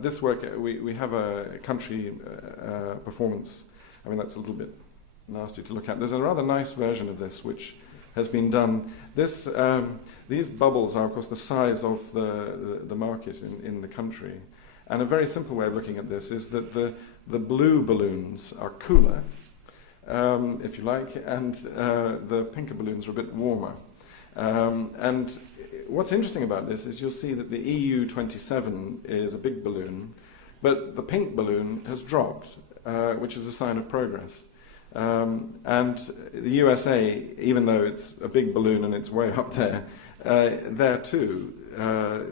This work, we have a country performance. I mean, that's a little bit nasty to look at. There's a rather nice version of this which has been done. These bubbles are, of course, the size of the market in the country. And a very simple way of looking at this is that the blue balloons are cooler, if you like, and the pinker balloons are a bit warmer. And what's interesting about this is you'll see that the EU 27 is a big balloon, but the pink balloon has dropped, which is a sign of progress. And the USA, even though it's a big balloon and it's way up there, there too, I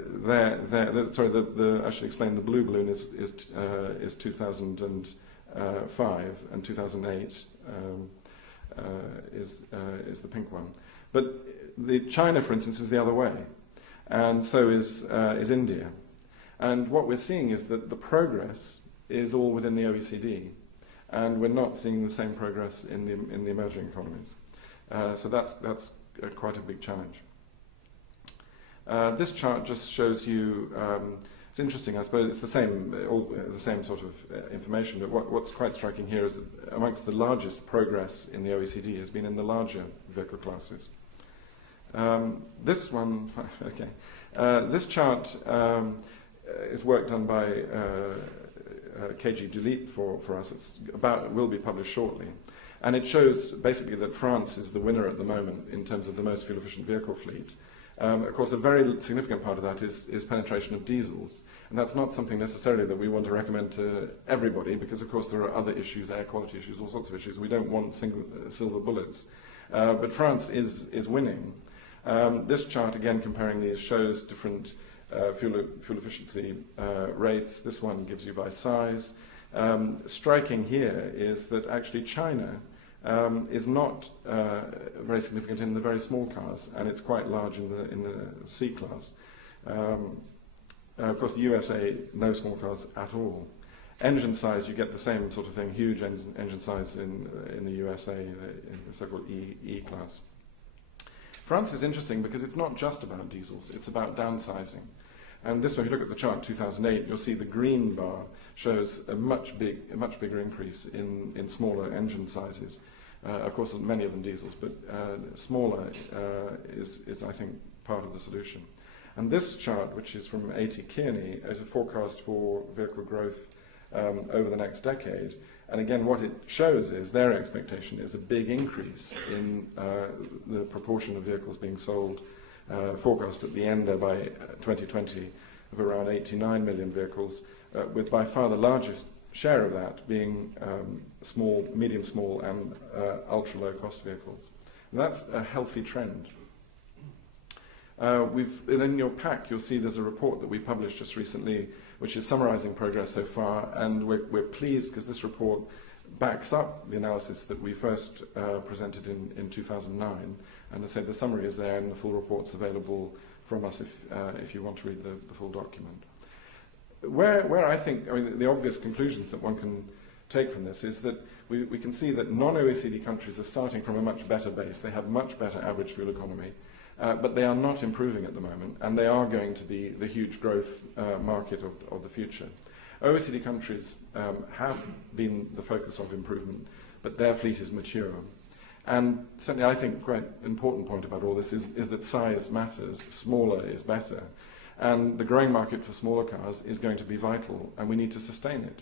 should explain, the blue balloon is 2005, and 2008 is the pink one. But China, for instance, is the other way, and so is India. And what we're seeing is that the progress is all within the OECD, and we're not seeing the same progress in the emerging economies. So that's quite a big challenge. This chart just shows you. It's interesting, I suppose. It's the same sort of information. But what's quite striking here is that amongst the largest progress in the OECD has been in the larger vehicle classes. This one, okay. This chart is work done by KG Delete for us. Will be published shortly. And it shows basically that France is the winner at the moment in terms of the most fuel-efficient vehicle fleet. Of course, a very significant part of that is penetration of diesels. And that's not something necessarily that we want to recommend to everybody, because, of course, there are other issues, air quality issues, all sorts of issues. We don't want silver bullets. But France is winning. This chart, again, comparing these, shows different fuel efficiency rates. This one gives you by size. Striking here is that actually China is not very significant in the very small cars, and it's quite large in the C class. Of course, the USA, no small cars at all. Engine size, you get the same sort of thing, huge engine size in the USA, in the so-called E class. France is interesting because it's not just about diesels, it's about downsizing. And this one, if you look at the chart 2008, you'll see the green bar shows a much bigger increase in smaller engine sizes. Of course, many of them diesels, but smaller is, I think, part of the solution. And this chart, which is from A.T. Kearney, is a forecast for vehicle growth over the next decade. And again, what it shows is their expectation is a big increase in the proportion of vehicles being sold, forecast at the end by 2020 of around 89 million vehicles, with by far the largest share of that being small, medium small and ultra low cost vehicles. And that's a healthy trend. In your pack you'll see there's a report that we published just recently which is summarising progress so far, and we're pleased because this report backs up the analysis that we first presented in 2009. And I said the summary is there and the full report's available from us if you want to read the full document. Where I think, I mean, the obvious conclusions that one can take from this is that we can see that non-OECD countries are starting from a much better base. They have much better average fuel economy, but they are not improving at the moment, and they are going to be the huge growth market of the future. OECD countries have been the focus of improvement, but their fleet is mature. And certainly I think quite an important point about all this is that size matters, smaller is better. And the growing market for smaller cars is going to be vital, and we need to sustain it.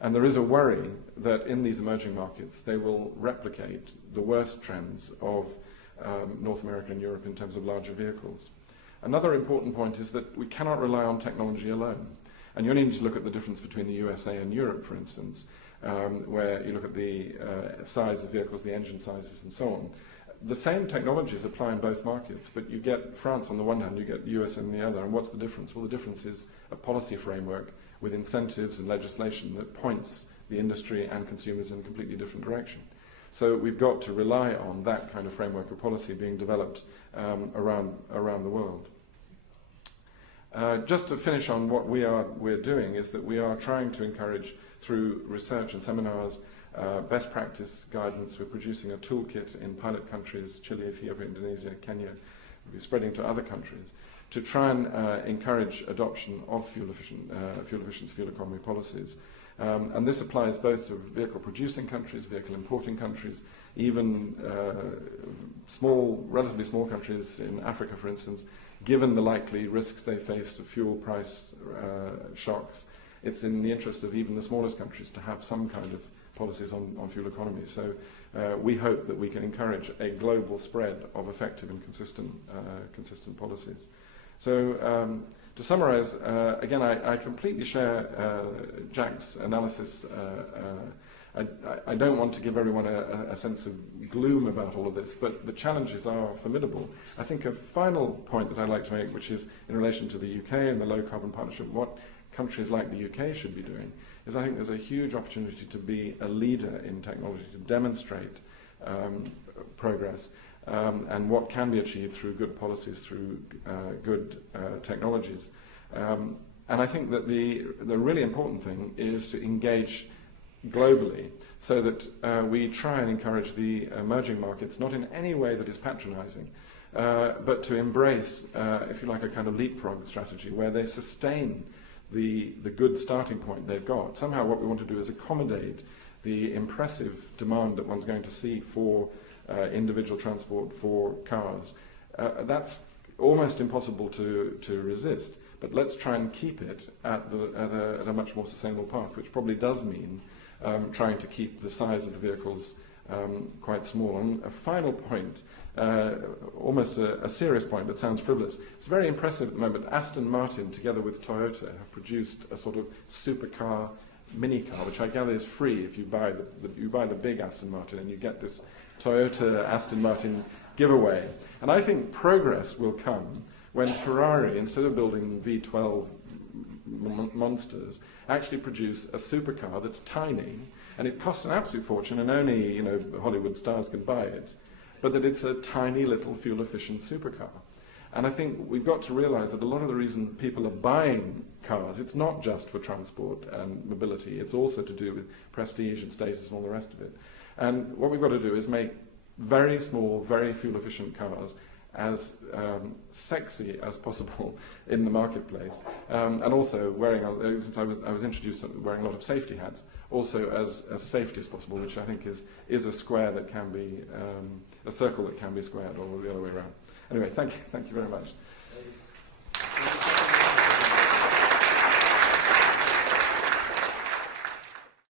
And there is a worry that in these emerging markets they will replicate the worst trends of North America and Europe in terms of larger vehicles. Another important point is that we cannot rely on technology alone. And you only need to look at the difference between the USA and Europe, for instance, where you look at the size of vehicles, the engine sizes, and so on. The same technologies apply in both markets, but you get France on the one hand, you get US on the other. And what's the difference? Well, the difference is a policy framework with incentives and legislation that points the industry and consumers in a completely different direction. So we've got to rely on that kind of framework of policy being developed around the world. Just to finish on what we're doing is that we are trying to encourage through research and seminars best practice guidance. We're producing a toolkit in pilot countries, Chile, Ethiopia, Indonesia, Kenya. We'll be spreading to other countries to try and encourage adoption of fuel efficiency, fuel economy policies. And this applies both to vehicle producing countries, vehicle importing countries, even relatively small countries in Africa, for instance. Given the likely risks they face of fuel price shocks, it's in the interest of even the smallest countries to have some kind of policies on fuel economy. So we hope that we can encourage a global spread of effective and consistent policies. So to summarize, again, I completely share Jack's analysis. I don't want to give everyone a sense of gloom about all of this, but the challenges are formidable. I think a final point that I'd like to make, which is in relation to the UK and the Low Carbon Partnership, what countries like the UK should be doing, is I think there's a huge opportunity to be a leader in technology, to demonstrate progress and what can be achieved through good policies, through good technologies. And I think that the really important thing is to engage globally so that we try and encourage the emerging markets, not in any way that is patronizing, but to embrace, if you like, a kind of leapfrog strategy where they sustain the good starting point they've got. Somehow what we want to do is accommodate the impressive demand that one's going to see for individual transport, for cars. That's almost impossible to resist, but let's try and keep it at a much more sustainable path, which probably does mean trying to keep the size of the vehicles quite small. And a final point, almost a serious point, but sounds frivolous. It's very impressive at the moment. Aston Martin, together with Toyota, have produced a sort of supercar mini car, which I gather is free if you buy the big Aston Martin, and you get this Toyota Aston Martin giveaway. And I think progress will come when Ferrari, instead of building V12 monsters, actually produce a supercar that's tiny, and it costs an absolute fortune, and only Hollywood stars can buy it, but that it's a tiny little fuel-efficient supercar. And I think we've got to realize that a lot of the reason people are buying cars, it's not just for transport and mobility, it's also to do with prestige and status and all the rest of it. And what we've got to do is make very small, very fuel-efficient cars as sexy as possible in the marketplace, and also wearing, since I was introduced to wearing a lot of safety hats, also as safety as possible, which I think is a square that can be, a circle that can be squared, or the other way around. Anyway, thank you very much.